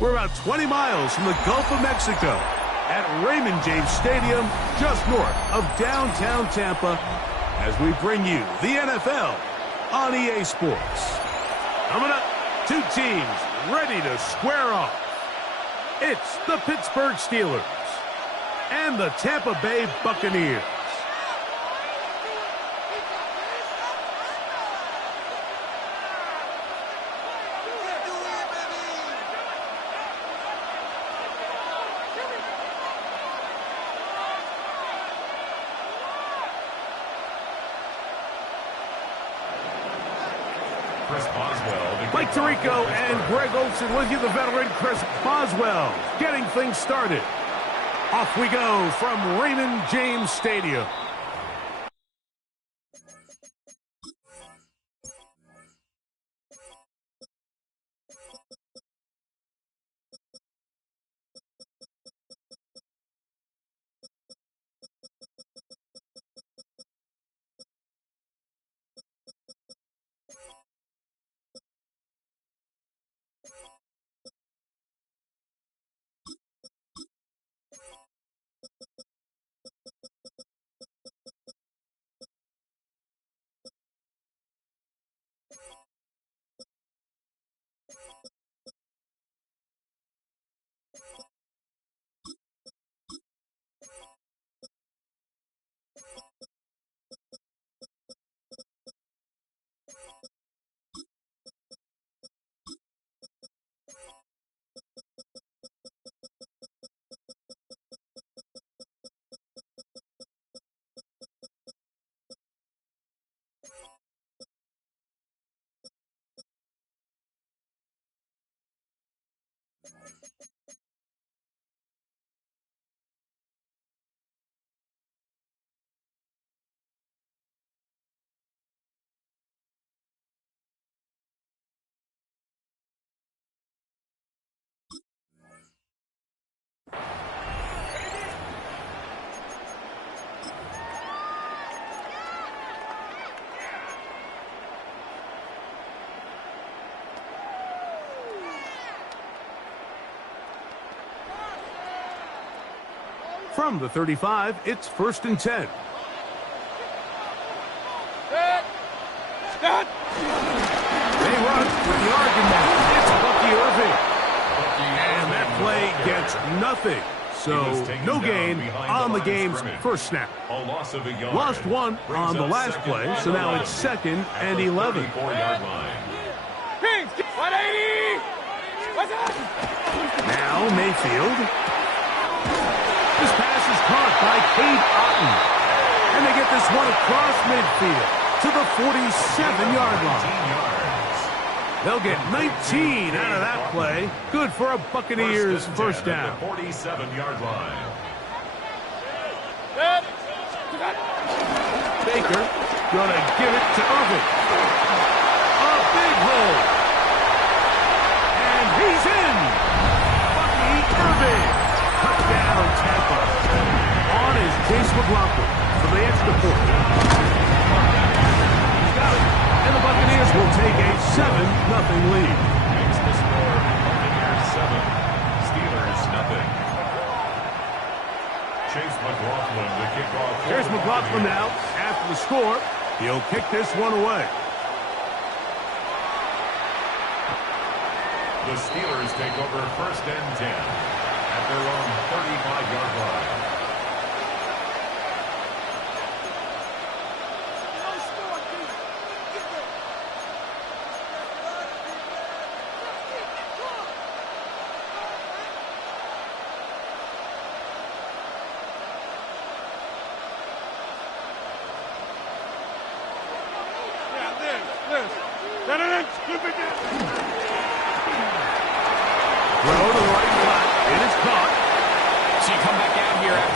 We're about 20 miles from the Gulf of Mexico at Raymond James Stadium, just north of downtown Tampa, as we bring you the NFL on EA Sports. Coming up, two teams ready to square off. It's the Pittsburgh Steelers and the Tampa Bay Buccaneers. Mike Tirico and Greg Olsen with you, the veteran Chris Boswell, getting things started. Off we go from Raymond James Stadium. From the 35, it's 1st and 10. They run with the argument. It's Bucky Irving. And that play gets nothing. So no gain on the game's first snap. Lost one on the last play, so now it's 2nd and 11. Now Mayfield. This pass is caught by Cade Otton. And they get this one across midfield to the 47-yard line. They'll get 19 out of that play. Good for a Buccaneers first down. 47-yard line. Baker gonna give it to Irving. A big hole. And he's in. Bucky Irving. Touchdown, Tampa. On is Chase McLaughlin for the extra point. He's got it. And the Buccaneers will take a 7-0 lead. Makes the score Buccaneers 7, Steelers nothing. Chase McLaughlin to kick off. Here's McLaughlin now. After the score, he'll kick this one away. The Steelers take over 1st and 10 at their own 35-yard line.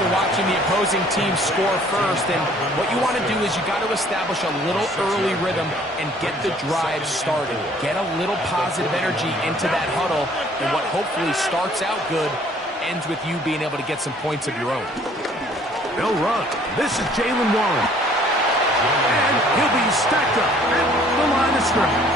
Watching the opposing team score first, and what you want to do is you got to establish a little early rhythm and get the drive started. Get a little positive energy into that huddle, and what hopefully starts out good ends with you being able to get some points of your own. They'll run. This is Jalen Warren. And he'll be stacked up at the line of scrimmage.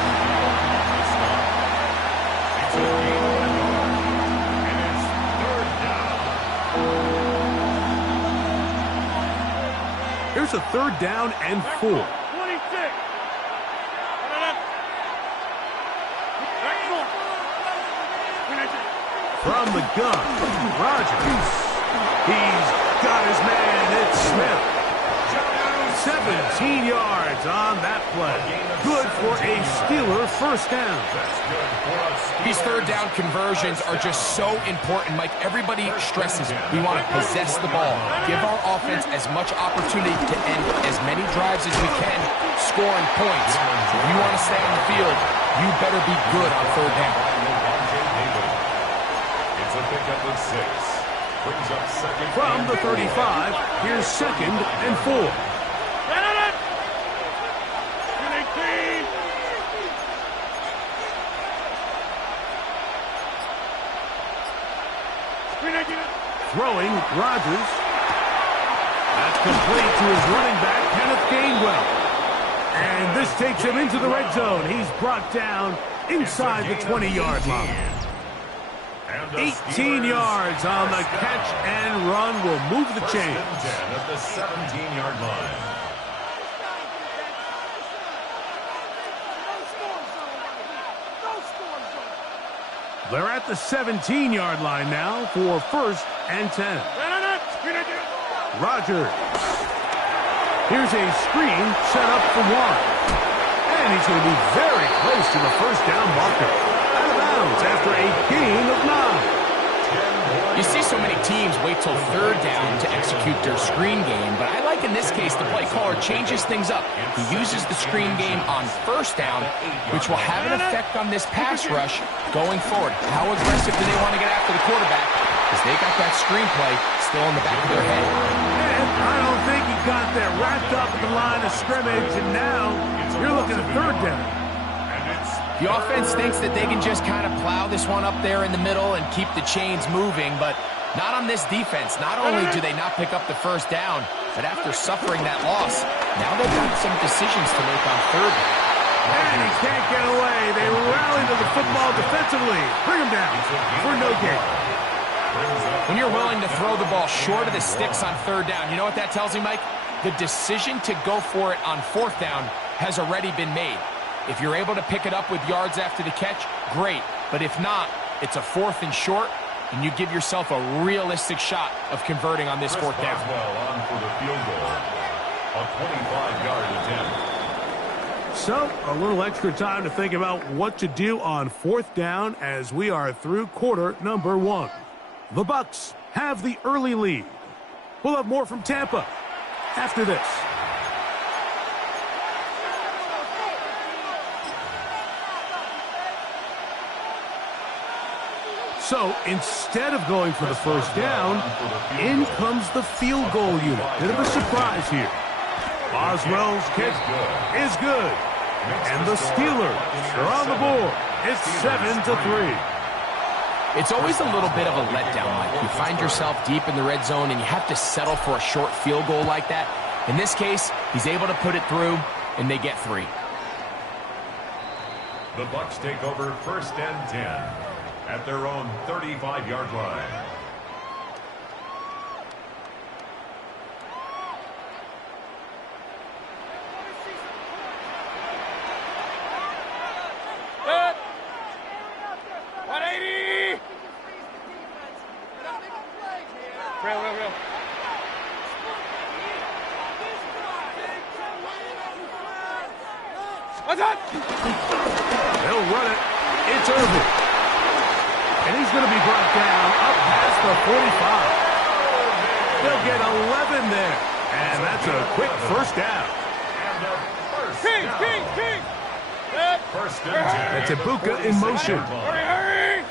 Here's a 3rd down and 4. 26. From the gun, Rodgers. He's got his man. It's Smith. 17 yards on that play. Good for a Steeler first down. These 3rd down conversions are just so important, Mike. Everybody stresses we want to possess the ball. Give our offense as much opportunity to end as many drives as we can, scoring points. If you want to stay on the field, you better be good on 3rd down. It's a pickup of 6. Brings up 2nd. From the 35, here's 2nd and 4. Throwing, Rodgers. That's complete to his running back, Kenneth Gainwell. And this takes him into the red zone. He's brought down inside the 20-yard line. 18 yards on the catch and run will move the chains. 10 at the 17-yard line. They're at the 17-yard line now for 1st and 10. Rodgers. Here's a screen set up for 1. And he's going to be very close to the 1st down marker. Out of bounds after a gain of 9. You see so many teams wait till 3rd down to execute their screen game, but I like in this case the play caller changes things up. He uses the screen game on 1st down, which will have an effect on this pass rush going forward. How aggressive do they want to get after the quarterback? Because they got that screen play still in the back of their head. And I don't think he got that wrapped up at the line of scrimmage, and now you're looking at 3rd down. The offense thinks that they can just kind of plow this one up there in the middle and keep the chains moving, but not on this defense. Not only do they not pick up the 1st down, but after suffering that loss, now they've got some decisions to make on 3rd down. And he can't get away. They rally to the football defensively. Bring him down for no gain. When you're willing to throw the ball short of the sticks on 3rd down, you know what that tells me, Mike? The decision to go for it on 4th down has already been made. If you're able to pick it up with yards after the catch, great. But if not, it's a 4th and short, and you give yourself a realistic shot of converting on this 4th down. On for the field goal. A 25-yard attempt. So, a little extra time to think about what to do on 4th down as we are through quarter number 1. The Bucs have the early lead. We'll have more from Tampa after this. So, instead of going for the 1st down, in comes the field goal unit. Bit of a surprise here. Boswell's kick is good. And the Steelers are on the board. It's 7-3. It's always a little bit of a letdown, Mike. You find yourself deep in the red zone, and you have to settle for a short field goal like that. In this case, he's able to put it through, and they get 3. The Bucs take over 1st and 10. At their own 35-yard line. Good. 180. Real. What's that? They'll run it. It's Irvin. And he's going to be brought down up past the 45. They'll get 11 there. And that's a quick 1st down. King. First and 10. That's Ibuka in motion. Hurry.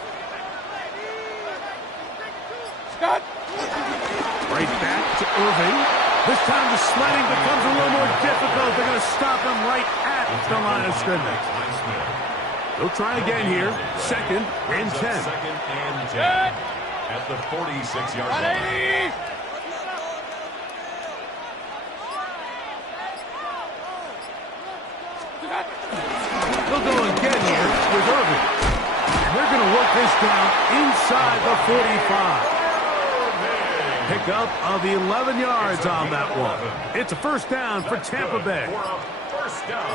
Scott. Right back to Irving. This time the sledding becomes a little more difficult. They're going to stop him right at the line of scrimmage. They'll try again here. 2nd and 10. 2nd and 10. At the 46-yard line. They'll go again here with Irving. And they're going to work this down inside the 45. Pickup of 11 yards on that one. It's a first down for Tampa Bay. First down.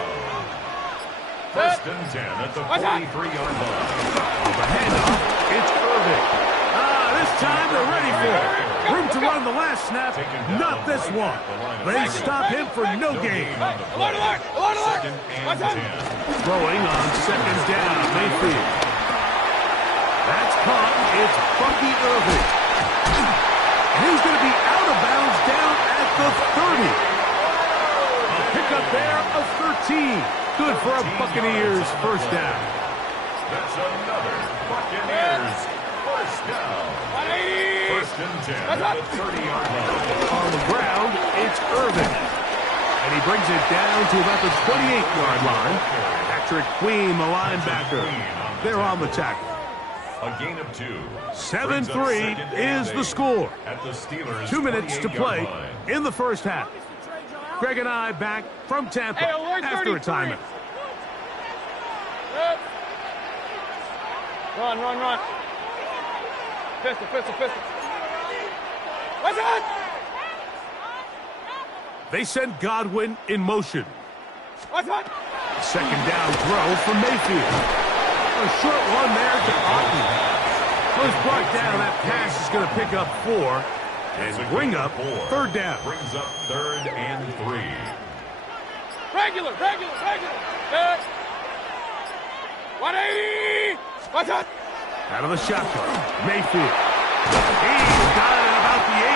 First and 10 at the 43-yard line. The handoff, it's Irving. This time they're ready for it. Room to run the last snap, not this one. They stop him for no gain. Throwing on second down, Mayfield. That's caught. It's Bucky Irving. And he's going to be out of bounds down at the 30. A pickup there of 13. Good for a Buccaneers first down. That's another Buccaneers first down. First and 10 at the 30-yard line. On the ground, it's Irving. And he brings it down to about the 28-yard line. Patrick Queen, the linebacker. They're on the tackle. A gain of 2. 7-3 is the score. At the Steelers' 2 minutes to play 28-yard line. in the first half. Greg and I back from Tampa after a timeout. Run. Pistol. What's that? They send Godwin in motion. What's that? Second down throw from Mayfield. A short one there to Otten. Was brought down. That pass is going to pick up 4 and bring up third down. Brings up 3rd and 3. Regular. Good. 180. What's that? Out of the shotgun, Mayfield. He's got it at about the 8.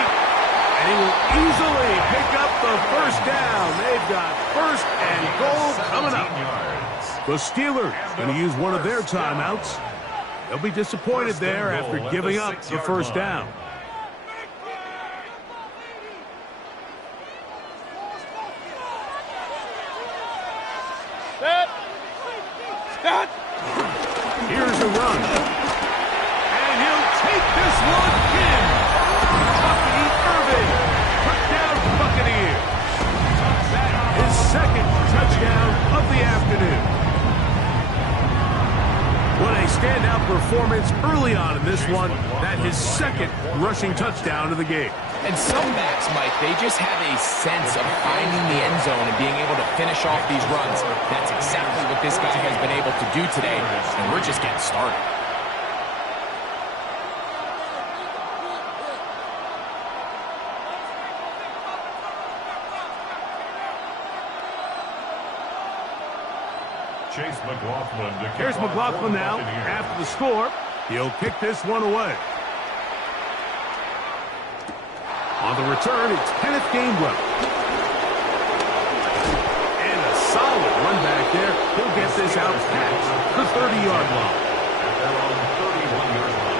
And he will easily pick up the first down. They've got first and goal coming up. The Steelers going to use one of their timeouts. They'll be disappointed there after giving up the first down. Stop. Here's a run. And he'll take this one in. Bucky Irving. Touchdown Buccaneers. His second touchdown of the afternoon. What a standout performance early on in this one. That his second rushing touchdown of the game. And some backs, Mike, they just have a sense of finding the end zone and being able to finish off these runs. That's exactly what this guy has been able to do today, and we're just getting started. Chase McLaughlin. Here's McLaughlin now after the score. He'll kick this one away. On the return, it's Kenneth Gainwell. And a solid run back there. He'll get this out past the 30-yard line. At their own 31-yard line.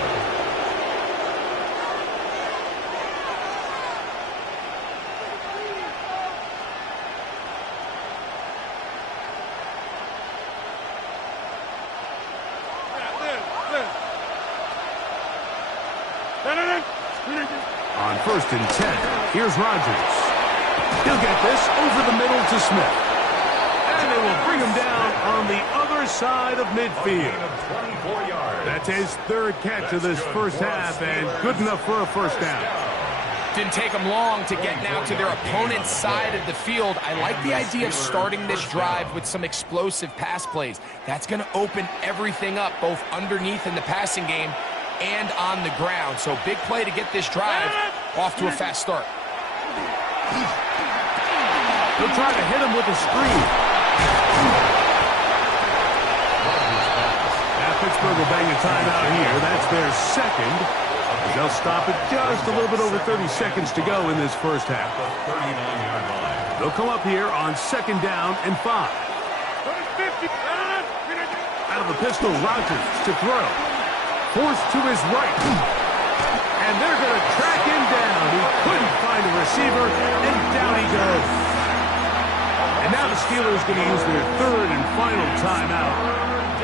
On first and 10, here's Rodgers. He'll get this over the middle to Smith. And they will bring him down on the other side of midfield. 24 yards. That's his third catch of this first half, and good enough for a first down. Didn't take them long to get now to their opponent's side of the field. I like the idea of starting this drive with some explosive pass plays. That's going to open everything up, both underneath in the passing game and on the ground. So big play to get this drive off to a fast start. They'll try to hit him with a screen. Now Pittsburgh will bang a timeout here. That's their second. They'll stop it just a little bit over 30 seconds to go in this first half. 39-yard line. They'll come up here on second down and 5. Out of the pistol, Rodgers to throw. Forced to his right. And they're going to track him down. He couldn't find a receiver, and down he goes. And now the Steelers going to use their third and final timeout.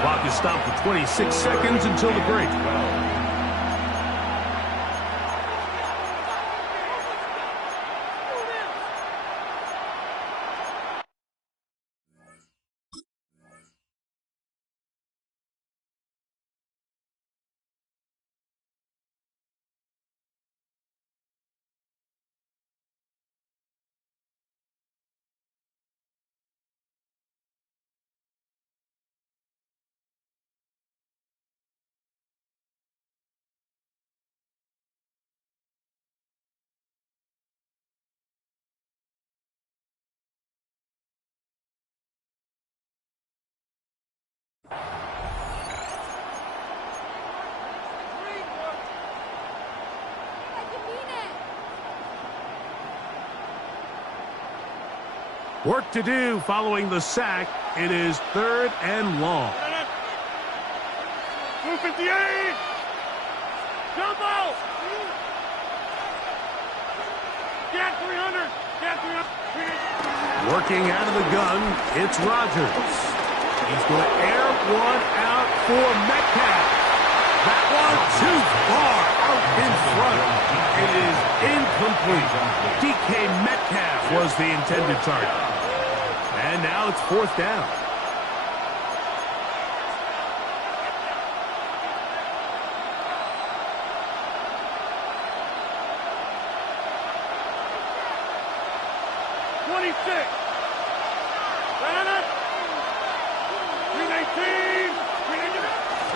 Clock is stopped for 26 seconds until the break. Work to do following the sack. It is 3rd and long. 258. Jump out. Get 300. Get 300. Working out of the gun, it's Rodgers. He's going to air one out for Metcalf. That one too far out in front. It is incomplete. DK Metcalf was the intended target. And now it's 4th down.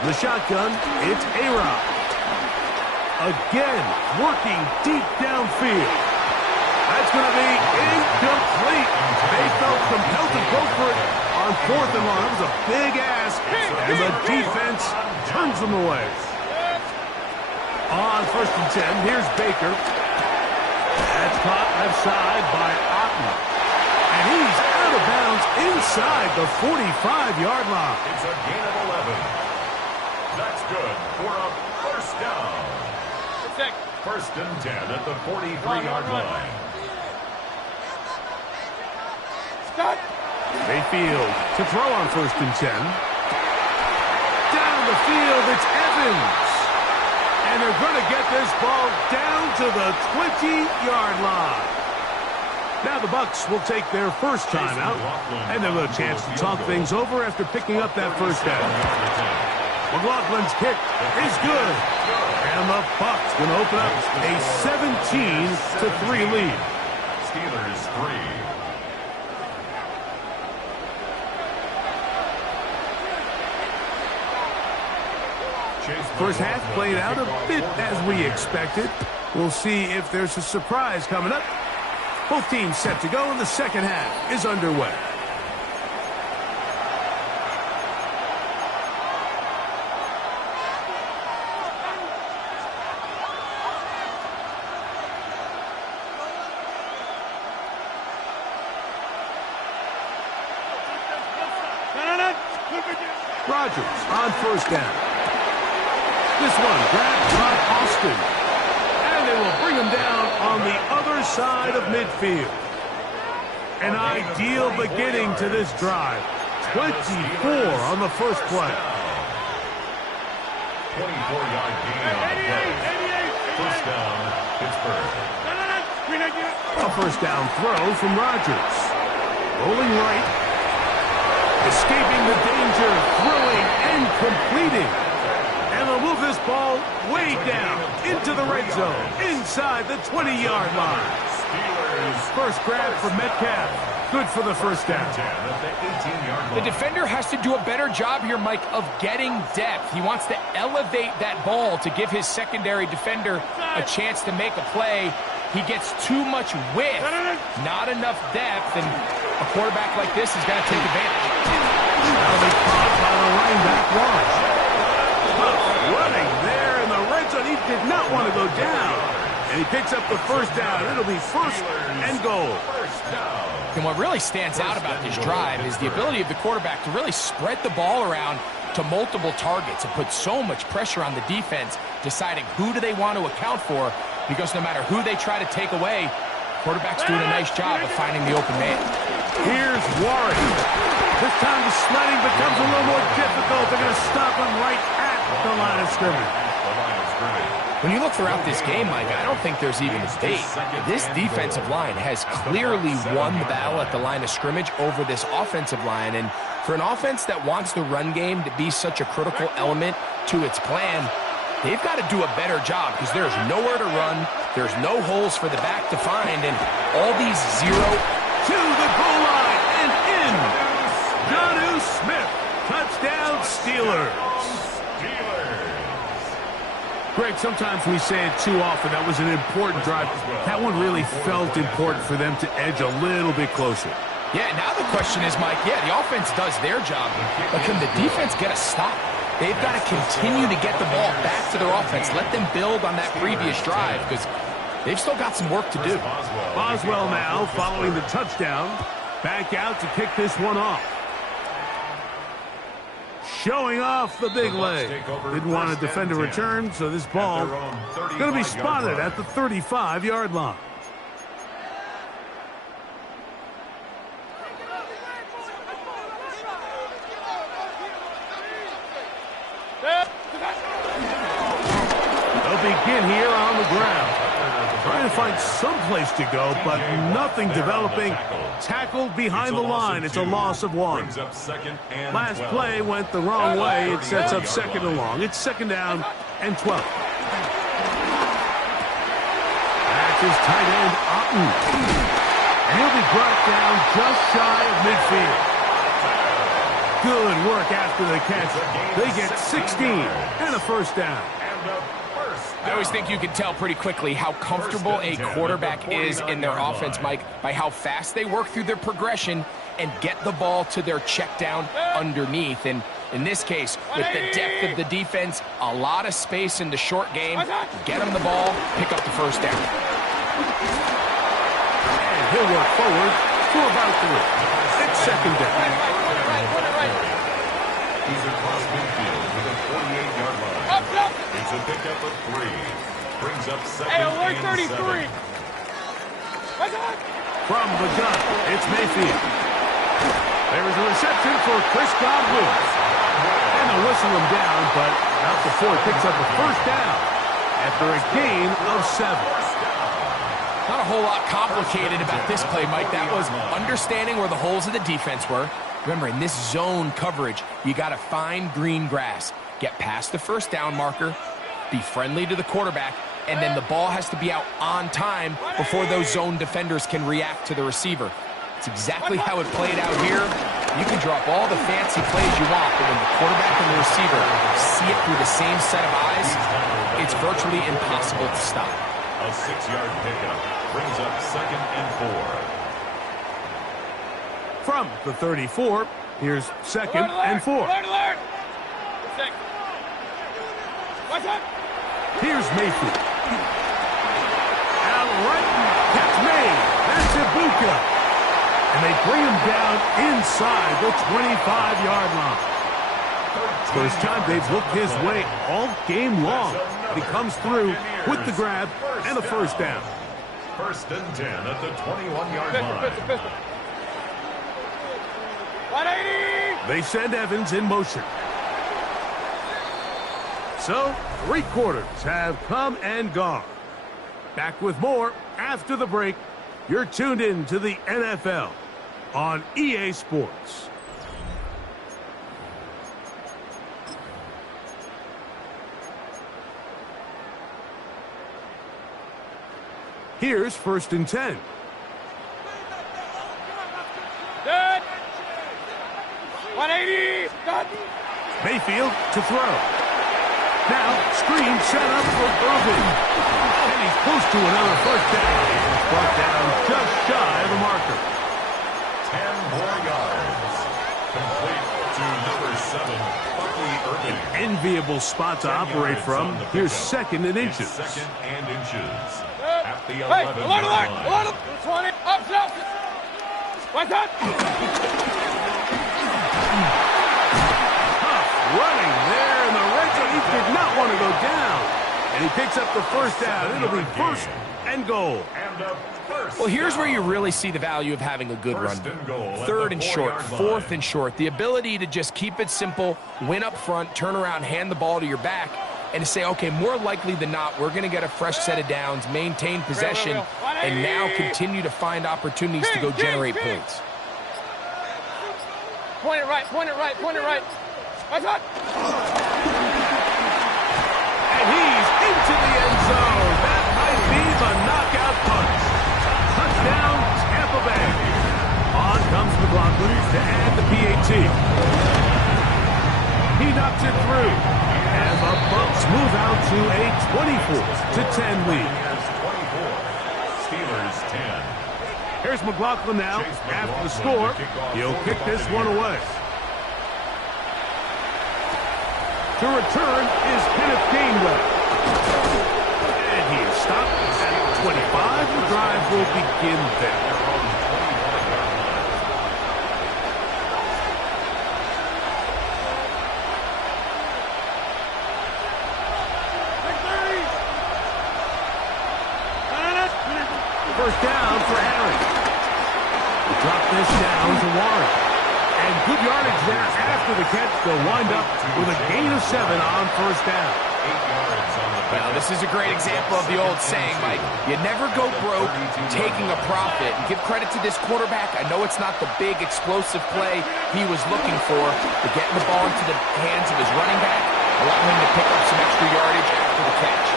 The shotgun, it's A-Rod. Again, working deep downfield. That's going to be incomplete. They felt compelled to go for it on 4th and long. That was a big ask, and the defense turns them away. On 1st and 10, here's Baker. That's caught left side by Otten. And he's out of bounds inside the 45-yard line. It's a gain of 11. That's good for a 1st down. 1st and 10 at the 43-yard line. Stop. Mayfield to throw on 1st and 10. Down the field, it's Evans. And they're going to get this ball down to the 20-yard line. Now the Bucs will take their first timeout, and they'll have a chance to talk things over after picking up that 1st down. McLaughlin's kick is good. And the Bucs going to open up a 17-3 lead. Steelers 3. First half played out a bit as we expected. We'll see if there's a surprise coming up. Both teams set to go, and the second half is underway. Rodgers on 1st down. This one grabbed by Austin. And they will bring him down on the other side of midfield. An ideal beginning to this drive. 24 on the first play. 24-yard gain on the play. 1st down, Pittsburgh. A 1st down throw from Rodgers. Rolling right. Escaping the danger, throwing and completing. And they'll move this ball way down into the red zone, inside the 20-yard line. First grab for Metcalf. Good for the 1st down. The defender has to do a better job here, Mike, of getting depth. He wants to elevate that ball to give his secondary defender a chance to make a play. He gets too much width, not enough depth, and a quarterback like this is going to take advantage. That'll be caught by the running back watch. Running there in the red zone. He did not want to go down. And he picks up the 1st down. It'll be 1st and goal. And what really stands out about this drive is the ability of the quarterback to really spread the ball around to multiple targets and put so much pressure on the defense, deciding who do they want to account for, because no matter who they try to take away, quarterback's doing a nice job of finding the open man. Here's Warren. This time the sledding becomes a little more difficult. They're going to stop him right at the line of scrimmage. When you look throughout this game, Mike, I don't think there's even a debate. This defensive line has clearly won the battle at the line of scrimmage over this offensive line. And for an offense that wants the run game to be such a critical element to its plan, they've got to do a better job because there's nowhere to run. There's no holes for the back to find. And all these zero to the goal line and in. Jonnu Smith. Touchdown, Steelers. Greg, sometimes we say it too often. That was an important drive. That one really felt important for them to edge a little bit closer. Yeah, now the question is, Mike, yeah, the offense does their job, but can the defense get a stop? They've got to continue to get the ball back to their offense. Let them build on that previous drive because they've still got some work to do. Boswell now following the touchdown. Back out to kick this one off. Showing off the big leg. Didn't want to defend a return, so this ball going to be spotted at the 35-yard line. They'll begin here on the ground. Trying to find some place to go, but nothing developing. Tackled behind the line. It's a loss of 1. Last play went the wrong way. It sets up 2nd and long. It's 2nd down and 12. That's his tight end, Otten. And he'll be brought down just shy of midfield. Good work after the catch. They get 16 and a 1st down. I always think you can tell pretty quickly how comfortable a quarterback is in their offense, Mike, by how fast they work through their progression and get the ball to their check down underneath. And in this case, with the depth of the defense, a lot of space in the short game, get them the ball, pick up the 1st down. And he'll work forward for about 3. It's 2nd down. He's across midfield with a 48-yard line. It's a pickup of 3. Brings up 2nd and 7. From the gun, it's Mayfield. There's a reception for Chris Godwin. And they'll whistle him down, but out before he picks up a 1st down after a gain of 7. Not a whole lot complicated about this play, Mike. That was understanding where the holes of the defense were. Remember, in this zone coverage, you got to find green grass. Get past the 1st down marker, be friendly to the quarterback, and then the ball has to be out on time before those zone defenders can react to the receiver. It's exactly how it played out here. You can drop all the fancy plays you want, but when the quarterback and the receiver see it through the same set of eyes, it's virtually impossible to stop. A 6-yard pickup brings up 2nd and 4. From the 34, here's 2nd and 4. Here's Mayfield. Out right, catch made. That's Ibuka. And they bring him down inside the 25-yard line. First time they've looked his way all game long. He comes through with the grab and a 1st down. 1st and 10 at the 21-yard line. They send Evans in motion. So, 3 quarters have come and gone. Back with more after the break. You're tuned in to the NFL on EA Sports. Here's 1st and 10. Good. 180. Good. Mayfield to throw. Now, screen set up for Irvin. And he's close to another 1st down. He's brought down just shy of the marker. 10 more yards. Complete to number 7, Bucky Irvin. An enviable spot to operate from. Here's 2nd and inches. 2nd and inches. At the 11 Hey, alert, alert, alert. 20. Up, up. What's up? Running there in the red zone. He did not want to go down. And he picks up the 1st down. It'll be 1st and goal. Well, here's where you really see the value of having a good run. 3rd and short, 4th and short. The ability to just keep it simple, win up front, turn around, hand the ball to your back, and to say, okay, more likely than not, we're going to get a fresh set of downs, maintain possession, and now continue to find opportunities to go generate points. Point it right, point it right, point it right. What's up? And he's into the end zone. That might be the knockout punch. Touchdown, Tampa Bay. On comes McLaughlin to add the PAT. He knocks it through. And the Bucs move out to a 24-10 lead. 24. Steelers 10. Here's McLaughlin now. After the score, he'll kick this one away. To return is Kenneth Gainwell. And he is stopped at 25. The drive will begin there. first down for Harry. Drop this down to Warren. And good yardage there after the catch. They'll wind up with a gain of 7 on first down. 8 yards on the Well, this is a great example of the old saying, Mike. You never go broke taking a profit. And give credit to this quarterback. I know it's not the big, explosive play he was looking for, but getting the ball into the hands of his running back, allowing him to pick up some extra yardage after the catch.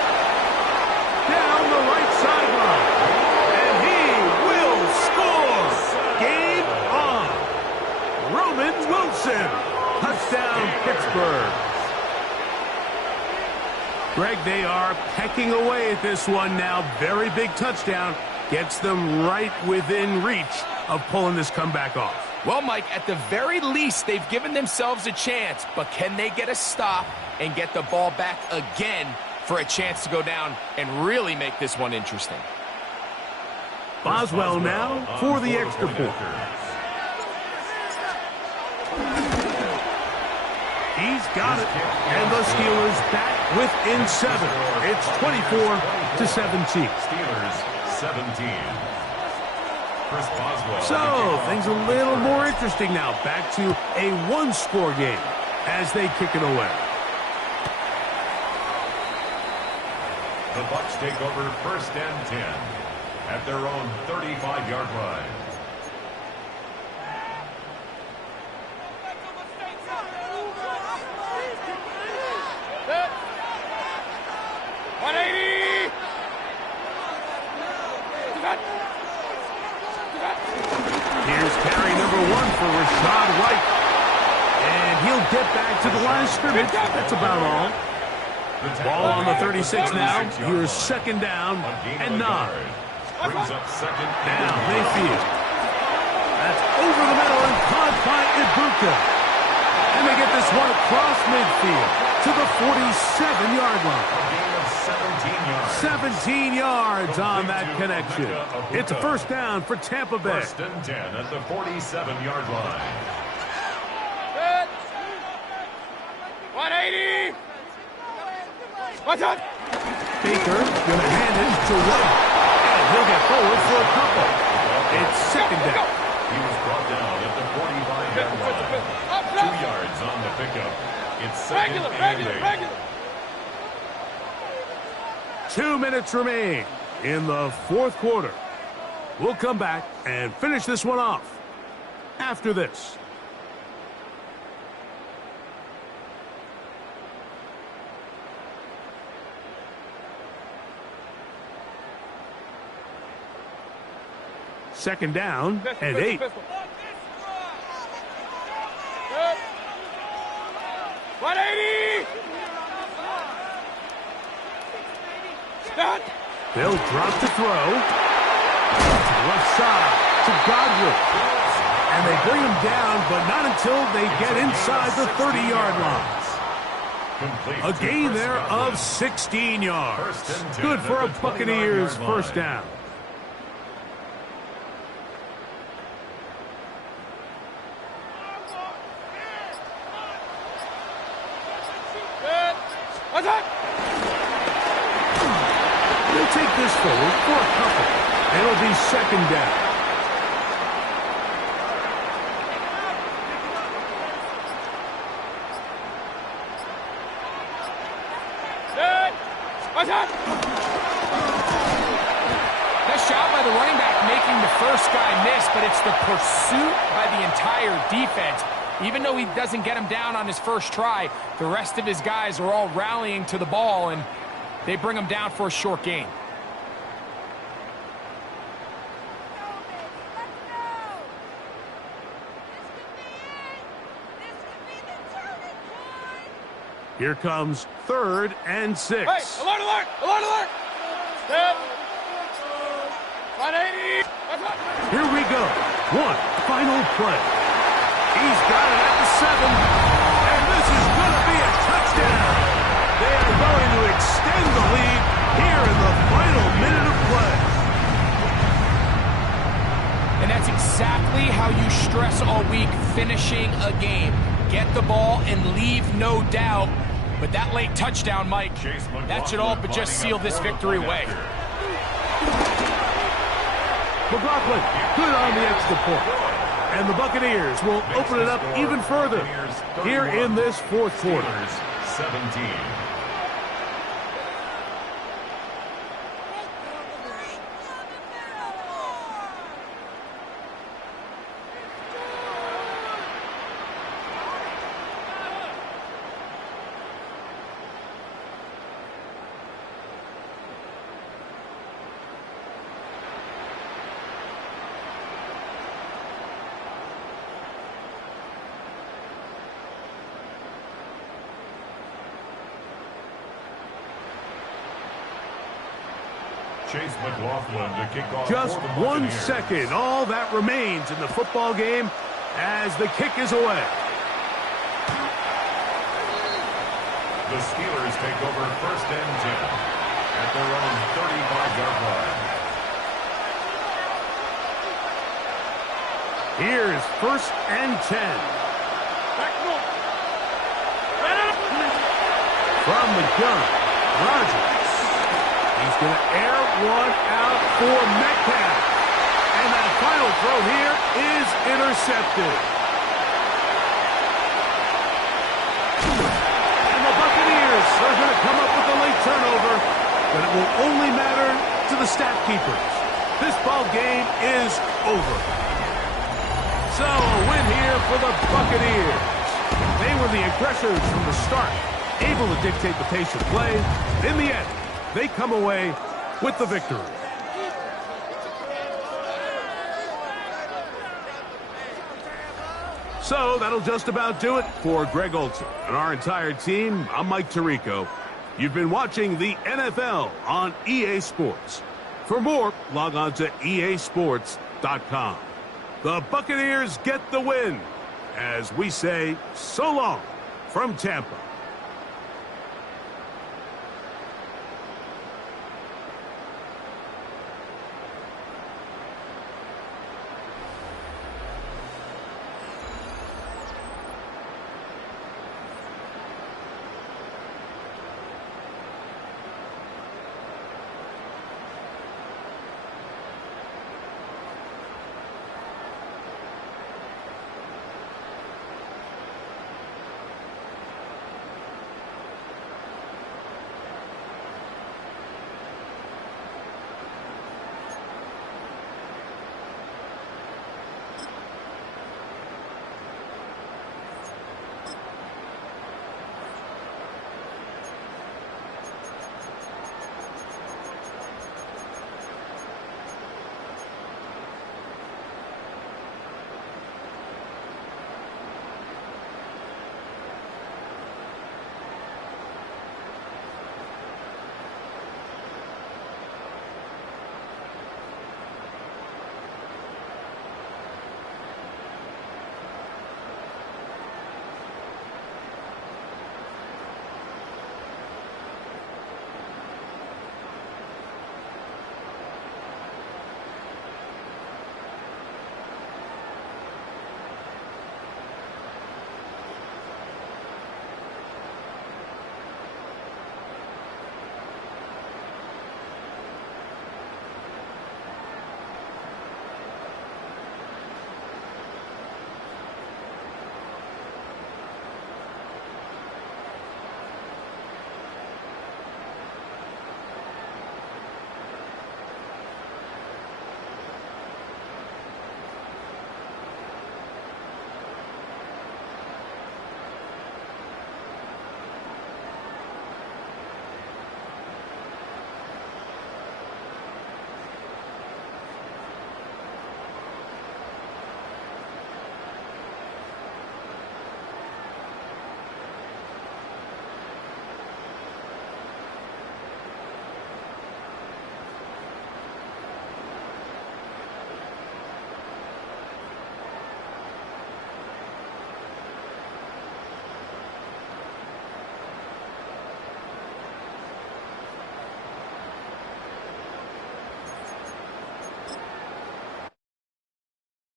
Down the right sideline. And he will score. Game on. Roman Wilson. Touchdown, Pittsburgh. Greg, they are pecking away at this one now. Very big touchdown. Gets them right within reach of pulling this comeback off. Well, Mike, at the very least, they've given themselves a chance, but can they get a stop and get the ball back again for a chance to go down and really make this one interesting? Boswell now for the extra point. He's got it. And the Steelers back within 7. It's 24-17. Steelers 17. Chris Boswell. So, things a little more interesting now. Back to a one-score game as they kick it away. The Bucs take over first and 10 at their own 35-yard line. Here's carry number 1 for Rashad White. And he'll get back to the line of scrimmage. That's about all. Ball on the 36 now. Here's second down and 9. Brings up second Now, Mayfield. That's over the middle and caught by Ibuka. And they get this one across midfield to the 47-yard line. A gain of 17 yards. 17 yards on that connection. It's a first down for Tampa Bay. First and 10 at the 47-yard line. 180. What's up? Baker going to hand it to White. And he'll get forward for a couple. It's second down. He was brought down at the 45-yard line. 2 yards on the pickup. It's second and 8. 2 minutes remain in the fourth quarter. We'll come back and finish this one off after this. Second down and 8. 180. Stop. They'll drop to throw. Left side to Godwin. And they bring him down, but not until they get inside the 30-yard line. A gain there of 16 yards. Good for a Buccaneers first down. They'll take this forward for a couple. It'll be second down. Nice job by the running back making the first guy miss, but it's the pursuit by the entire defense. Even though he doesn't get him down on his first try, the rest of his guys are all rallying to the ball, and they bring him down for a short gain. Here comes 3rd and 6. Hey, alert, alert, alert, alert. Step. 180. Here we go. One final play. He's got it at the 7. And this is going to be a touchdown. They are going to extend the lead here in the final minute of play. And that's exactly how you stress all week, finishing a game. Get the ball and leave no doubt. But that late touchdown, Mike, that should all but just seal this victory away. McLaughlin, good on the extra point. And the Buccaneers will open it up even further here in this fourth quarter. 17. Chase McLaughlin to kick off. Just 1 second. All that remains in the football game as the kick is away. The Steelers take over 1st and 10 at their own 35-yard line. Here's 1st and 10. From the gun, Rodgers. He's going to air one out for Metcalf. And that final throw here is intercepted. And the Buccaneers are going to come up with a late turnover, but it will only matter to the stat keepers. This ball game is over. So a win here for the Buccaneers. They were the aggressors from the start, able to dictate the pace of play. In the end, they come away with the victory. So that'll just about do it for Greg Olson and our entire team. I'm Mike Tirico. You've been watching the NFL on EA Sports. For more, log on to easports.com. The Buccaneers get the win as we say so long from Tampa.